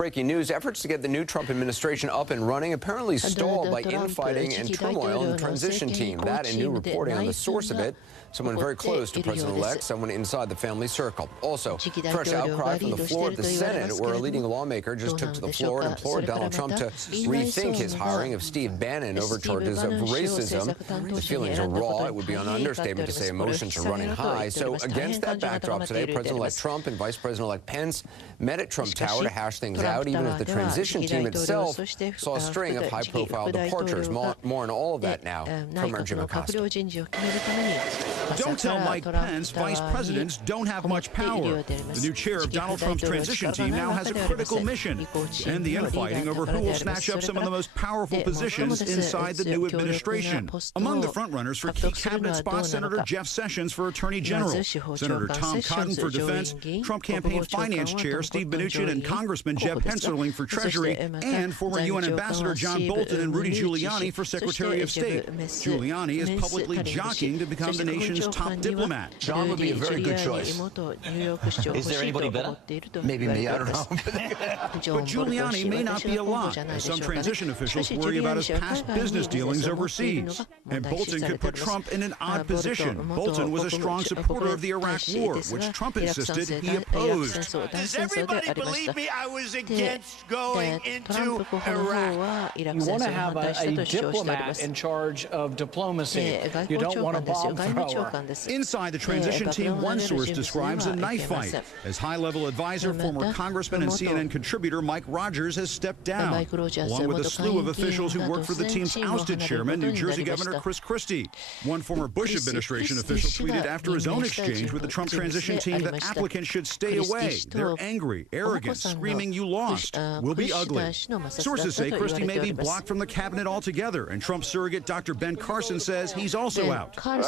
breaking news. Efforts to get the new Trump administration up and running apparently stalled by infighting and turmoil in the transition team. That and new reporting on the source of it. Someone very close to President-elect, someone inside the family circle. Also, fresh outcry from the floor of the Senate, where a leading lawmaker just took to the floor and implored Donald Trump to rethink his hiring of Steve Bannon over charges of racism. The feelings are raw. It would be an understatement to say emotions are running high. So against that backdrop today, President-elect Trump and Vice President-elect Pence met at Trump Tower to hash things out, even as the transition team itself saw a string of high-profile departures. More on all of that now from our Jim Acosta. Don't tell Mike Pence vice presidents don't have much power. The new chair of Donald Trump's transition team now has a critical mission to end the infighting over who will snatch up some of the most powerful positions inside the new administration. Among the frontrunners for key cabinet spots, Senator Jeff Sessions for Attorney General, Senator Tom Cotton for Defense, Trump campaign finance chair Steve Mnuchin, and Congressman Jeb Hensarling for Treasury, and former UN Ambassador John Bolton and Rudy Giuliani for Secretary of State. Giuliani is publicly jockeying to become the nation's top diplomat. John would be a very good choice. Is there anybody better? Maybe me, I don't know. But Giuliani may not be a lock, as some transition officials worry about his past business dealings overseas. And Bolton could put Trump in an odd position. Bolton was a strong supporter of the Iraq War, which Trump insisted he opposed. Does everybody believe me? I was against going into Iraq. You want to have a diplomat in charge of diplomacy. You don't want a bomb thrower. Inside the transition team, one source describes a knife fight. As high-level advisor, former congressman and CNN contributor Mike Rogers has stepped down, along with a slew of officials who work for the team's ousted chairman, New Jersey Governor Chris Christie. One former Bush administration official tweeted after his own exchange with the Trump transition team that applicants should stay away. They're angry, arrogant, screaming, "You lost. Will be ugly." Sources say Christie may be blocked from the cabinet altogether, and Trump surrogate Dr. Ben Carson says he's also out. I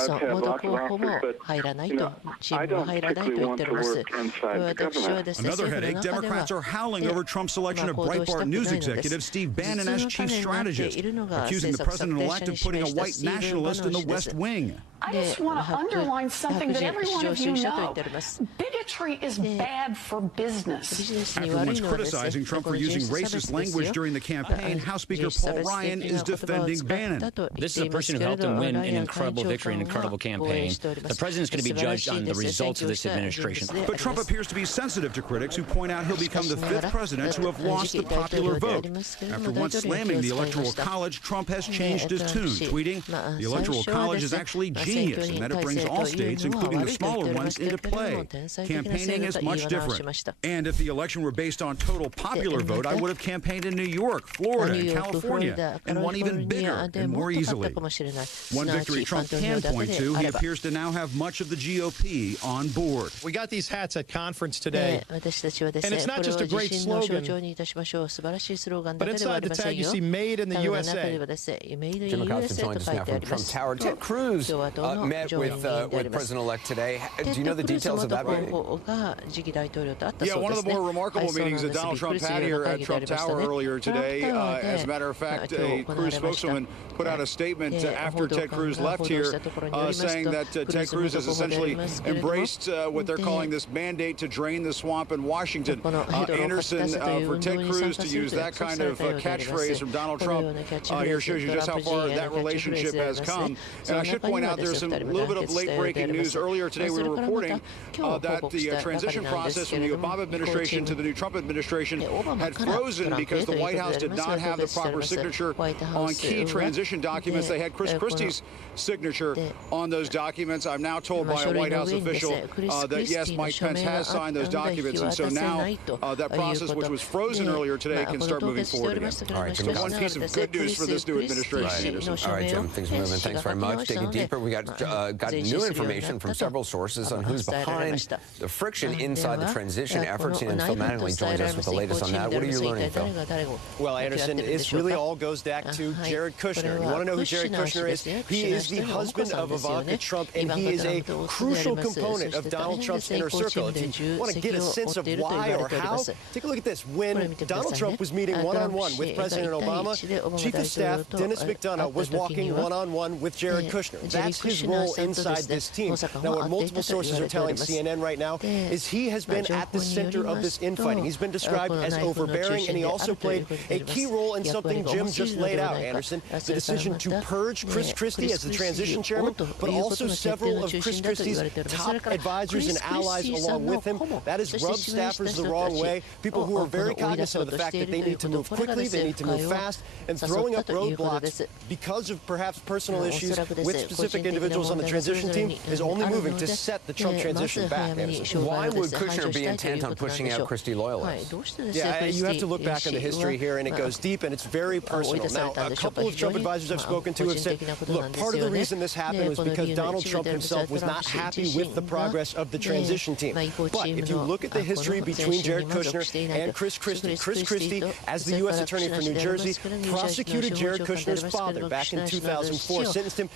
don't particularly want to work inside the government. Another headache, Democrats are howling over Trump's selection of Breitbart News executive Steve Bannon as chief strategist, accusing the president-elect of putting a white nationalist in the West Wing. I just want to underline something that every one of you know. Bigotry is bad for business. After once criticizing Trump for using racist language during the campaign, House Speaker Paul Ryan is defending Bannon. This is a person who helped him win an incredible victory, an incredible campaign. The president's going to be judged on the results of this administration. But Trump appears to be sensitive to critics who point out he'll become the fifth president to have lost the popular vote. After once slamming the Electoral College, Trump has changed his tune, tweeting, "The Electoral College is actually genius, and that it brings all states, including the smaller ones, into play. Campaigning is much different. And if the election were based on total popular vote, I would have campaigned in New York, Florida, and California, and won even bigger and more easily." One victory Trump can point to, he appears to now have much of the GOP on board. We got these hats at conference today, and it's not just a great slogan, but inside the tag you see "Made in the USA." Jim Acosta joins us now from Trump Tower. Ted Cruz met with President-elect today. Do you know the details of that meeting? Yeah, one of the more remarkable meetings that Donald Trump had here at Trump Tower earlier today. As a matter of fact, a Cruz spokeswoman put out a statement after Ted Cruz left here saying that Ted Cruz has essentially embraced what they're calling this mandate to drain the swamp in Washington. Anderson, for Ted Cruz to use that kind of catchphrase from Donald Trump here shows you just how far that relationship has come. And I should point out there's a little bit of late-breaking news. Earlier today we were reporting that the transition process from the Obama administration to the new Trump administration had frozen because the White House did not have the proper signature on key transition documents. They had Chris Christie's signature on those documents. I'm now told by a White House official that yes, Mike Pence has signed those documents, and so now that process, which was frozen earlier today, can start moving forward again. All right, Jim, one piece of good news for this new administration. All right, Jim, things are moving. Thanks very much. Digging deeper, we got new information from several sources on who's behind the friction inside the transition efforts. And Phil Mattingly joins us with the latest on that. What are you learning, Phil? Well, Anderson, this really all goes back to Jared Kushner. You want to know who Jared Kushner is? He is the husband of Ivanka Trump, and he is a crucial component of Donald Trump's inner circle. If you want to get a sense of why or how, take a look at this. When Donald Trump was meeting one-on-one with President Obama, Chief of Staff Dennis McDonough was walking one-on-one with Jared Kushner. That's his role inside this team. Now, what multiple sources are telling CNN right now now is he has been at the center of this infighting. He's been described as overbearing, and he also played a key role in something Jim just laid out, Anderson, the decision to purge Chris Christie as the transition chairman, but also several of Chris Christie's top advisors and allies along with him. That has rubbed staffers the wrong way. People who are very cognizant of the fact that they need to move quickly, they need to move fast, and throwing up roadblocks because of perhaps personal issues with specific individuals on the transition team is only moving to set the Trump transition back, Anderson. Why would Kushner be intent on pushing out Christie loyalists? Yeah, you have to look back in the history here, and it goes deep, and it's very personal. Now, a couple of Trump advisors I've spoken to have said, look, part of the reason this happened was because Donald Trump himself was not happy with the progress of the transition team. But if you look at the history between Jared Kushner and Chris Christie, as the U.S. Attorney for New Jersey, prosecuted Jared Kushner's father back in 2004, sentenced him,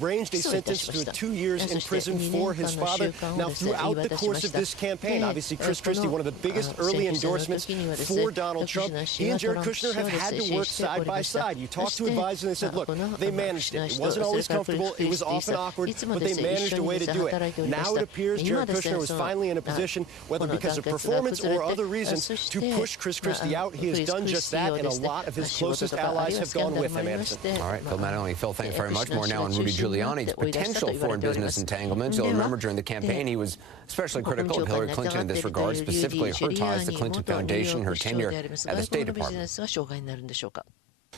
arranged a sentence to 2 years in prison for his father. Now, throughout the course of this campaign, obviously Chris Christie, one of the biggest early endorsements for Donald Trump, he and Jared Kushner have had to work side by side. You talk to advisors and they said, look, they managed it. It wasn't always comfortable. It was often awkward, but they managed a way to do it. Now it appears Jared Kushner was finally in a position, whether because of performance or other reasons, to push Chris Christie out. He has done just that, and a lot of his closest allies have gone with him, Anderson. All right, Phil Mattingly. Phil, thanks very much. More now on Rudy Giuliani's potential foreign business entanglements. You'll remember during the campaign, he was especially critical of Hillary Clinton in this regard, specifically her ties to the Clinton Foundation, her tenure at the State Department.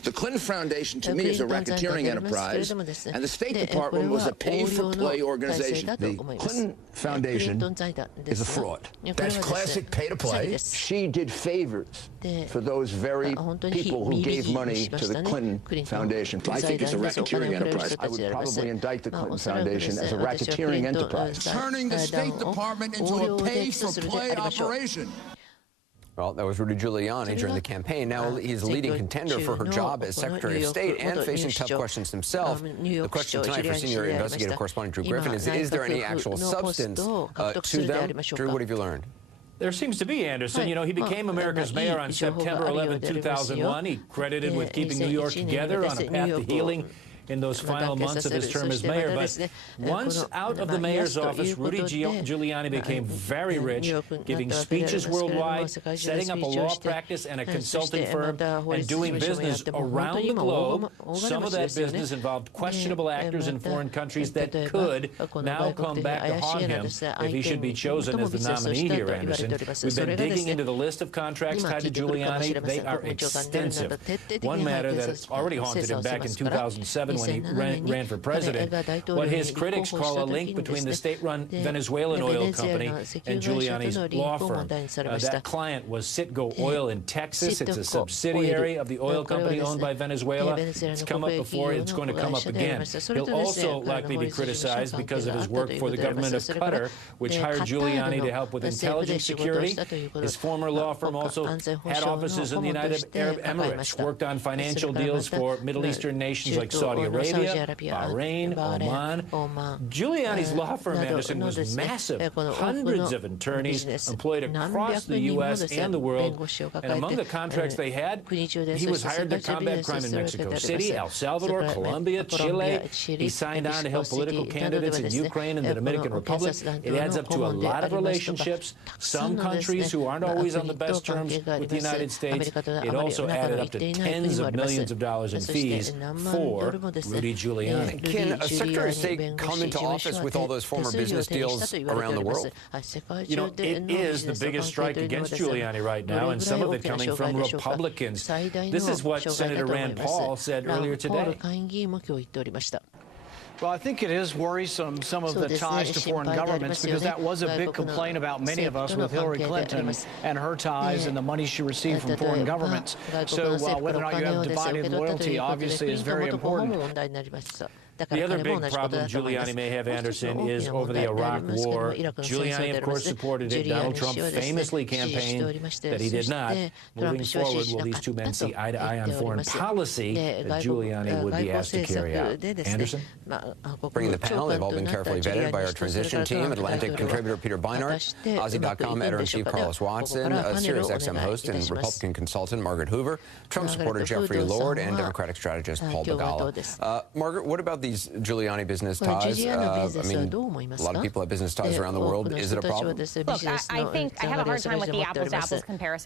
The Clinton Foundation, to me, is a racketeering enterprise, and the State Department was a pay-for-play organization. The Clinton Foundation is a fraud. That's classic pay-to-play. She did favors for those very people who gave money to the Clinton Foundation. I think it's a racketeering enterprise. I would probably indict the Clinton Foundation as a racketeering enterprise. Turning the State Department into a pay-for-play operation. Well, that was Rudy Giuliani during the campaign. Now he's a leading contender for her job as Secretary of State and facing tough questions himself. The question tonight for senior investigative correspondent Drew Griffin is there any actual substance to them? Drew, what have you learned? There seems to be, Anderson. You know, he became America's mayor on September 11, 2001. He credited with keeping New York together on a path to healing in those final months of his term as mayor. But once out of the mayor's office, Rudy Giuliani became very rich, giving speeches worldwide, setting up a law practice and a consulting firm, and doing business around the globe. Some of that business involved questionable actors in foreign countries that could now come back to haunt him if he should be chosen as the nominee here, Anderson. We've been digging into the list of contracts tied to Giuliani. They are extensive. One matter that already haunted him back in 2007 when he ran for president, what his critics call a link between the state-run Venezuelan oil company and Giuliani's law firm. That client was Citgo Oil in Texas. It's a subsidiary of the oil company owned by Venezuela. It's come up before. It's going to come up again. He'll also likely be criticized because of his work for the government of Qatar, which hired Giuliani to help with intelligence security. His former law firm also had offices in the United Arab Emirates, worked on financial deals for Middle Eastern nations like Saudi Arabia, Bahrain, Oman. Giuliani's law firm, Anderson, was massive. Hundreds of attorneys employed across the U.S. and the world. And among the contracts they had, he was hired to combat crime in Mexico City, El Salvador, Colombia, Chile. He signed on to help political candidates in Ukraine and the Dominican Republic. It adds up to a lot of relationships. Some countries who aren't always on the best terms with the United States. It also added up to tens of millions of dollars in fees for Rudy Giuliani. Can a Secretary of State come into office with all those former business deals around the world? You know, it is the biggest strike against Giuliani right now, and some of it coming from Republicans. This is what Senator Rand Paul said earlier today. Well, I think it is worrisome, some of the ties to foreign governments, because that was a big complaint about many of us with Hillary Clinton and her ties and the money she received from foreign governments. So whether or not you have divided loyalty obviously is very important. The other big problem Giuliani may have, Anderson, is over the Iraq War. Giuliani, of course, supported it. Donald Trump famously campaigned that he did not. Moving forward, will these two men see eye to eye on foreign policy that Giuliani would be asked to carry out? Anderson? Bringing the panel, they've all been carefully vetted by our transition team, Atlantic contributor Peter Beinart, Aussie.com editor-in-chief Carlos Watson, SiriusXM host and Republican consultant Margaret Hoover, Trump supporter Jeffrey Lord, and Democratic strategist Paul Begala. Margaret, what about the these Giuliani business ties? I mean, a lot of people have business ties around the world. Is it a problem? Look, I think I have a hard time with the apples-to-apples comparison.